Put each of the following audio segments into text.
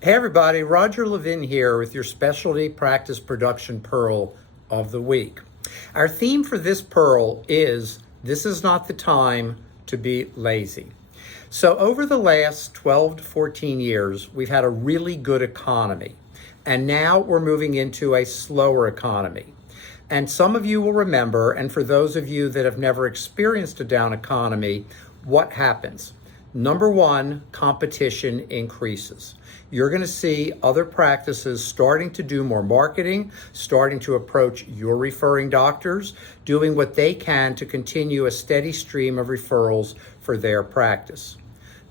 Hey everybody, Roger Levin here with your specialty practice production pearl of the week. Our theme for this pearl is this is not the time to be lazy. So over the last 12 to 14 years, we've had a really good economy. And now we're moving into a slower economy. And some of you will remember, and for those of you that have never experienced a down economy, what happens? Number one, competition increases. You're going to see other practices starting to do more marketing, starting to approach your referring doctors, doing what they can to continue a steady stream of referrals for their practice.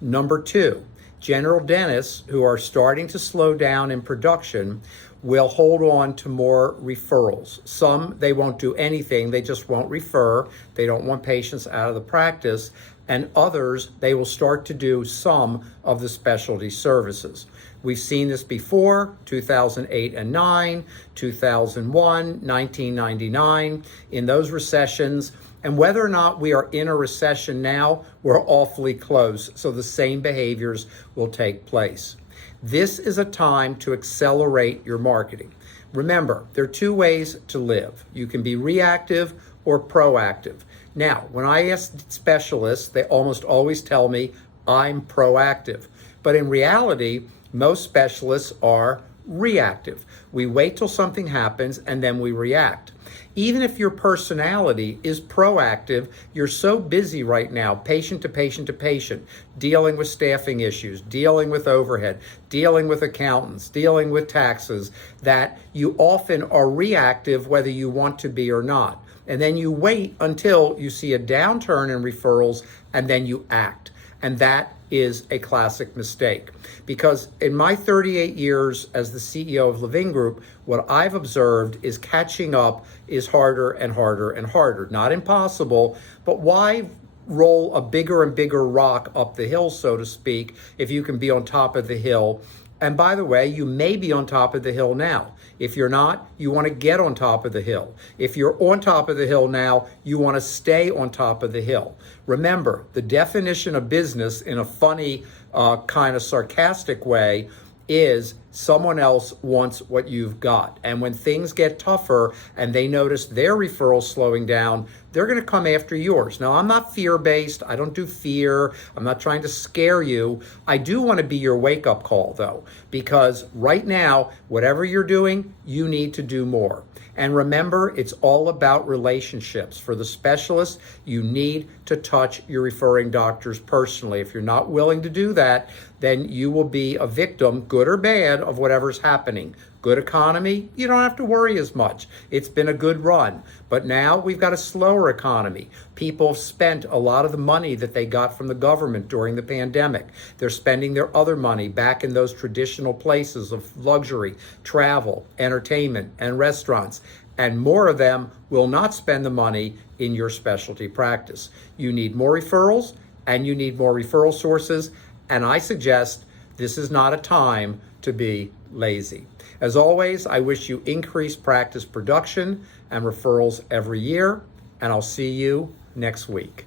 Number two, general dentists who are starting to slow down in production will hold on to more referrals. Some, they won't do anything, they just won't refer. They don't want patients out of the practice. And others, they will start to do some of the specialty services. We've seen this before, 2008 and 9, 2001, 1999, in those recessions. And whether or not we are in a recession now, we're awfully close. So the same behaviors will take place. This is a time to accelerate your marketing. Remember, there are two ways to live. You can be reactive or proactive. Now, when I ask specialists, they almost always tell me I'm proactive. But in reality, most specialists are reactive. We wait till something happens and then we react. Even if your personality is proactive, you're so busy right now, patient to patient to patient, dealing with staffing issues, dealing with overhead, dealing with accountants, dealing with taxes, that you often are reactive whether you want to be or not. And then you wait until you see a downturn in referrals and then you act. And that is a classic mistake. Because in my 38 years as the CEO of Levin Group, what I've observed is catching up is harder and harder and harder. Not impossible, but why roll a bigger and bigger rock up the hill, so to speak, if you can be on top of the hill? And by the way, you may be on top of the hill now. If you're not, you want to get on top of the hill. If you're on top of the hill now, you want to stay on top of the hill. Remember, the definition of business in a funny, kind of sarcastic way is someone else wants what you've got. And when things get tougher and they notice their referrals slowing down, they're going to come after yours. Now, I'm not fear-based. I don't do fear. I'm not trying to scare you. I do want to be your wake-up call, though, because right now, whatever you're doing, you need to do more. And remember, it's all about relationships. For the specialist, you need to touch your referring doctors personally. If you're not willing to do that, then you will be a victim, good or bad, of whatever's happening. Good economy, you don't have to worry as much. It's been a good run. But now we've got a slower economy. People have spent a lot of the money that they got from the government during the pandemic. They're spending their other money back in those traditional places of luxury, travel, entertainment, and restaurants. And more of them will not spend the money in your specialty practice. You need more referrals and you need more referral sources. And I suggest this is not a time to be lazy. As always, I wish you increased practice production and referrals every year, and I'll see you next week.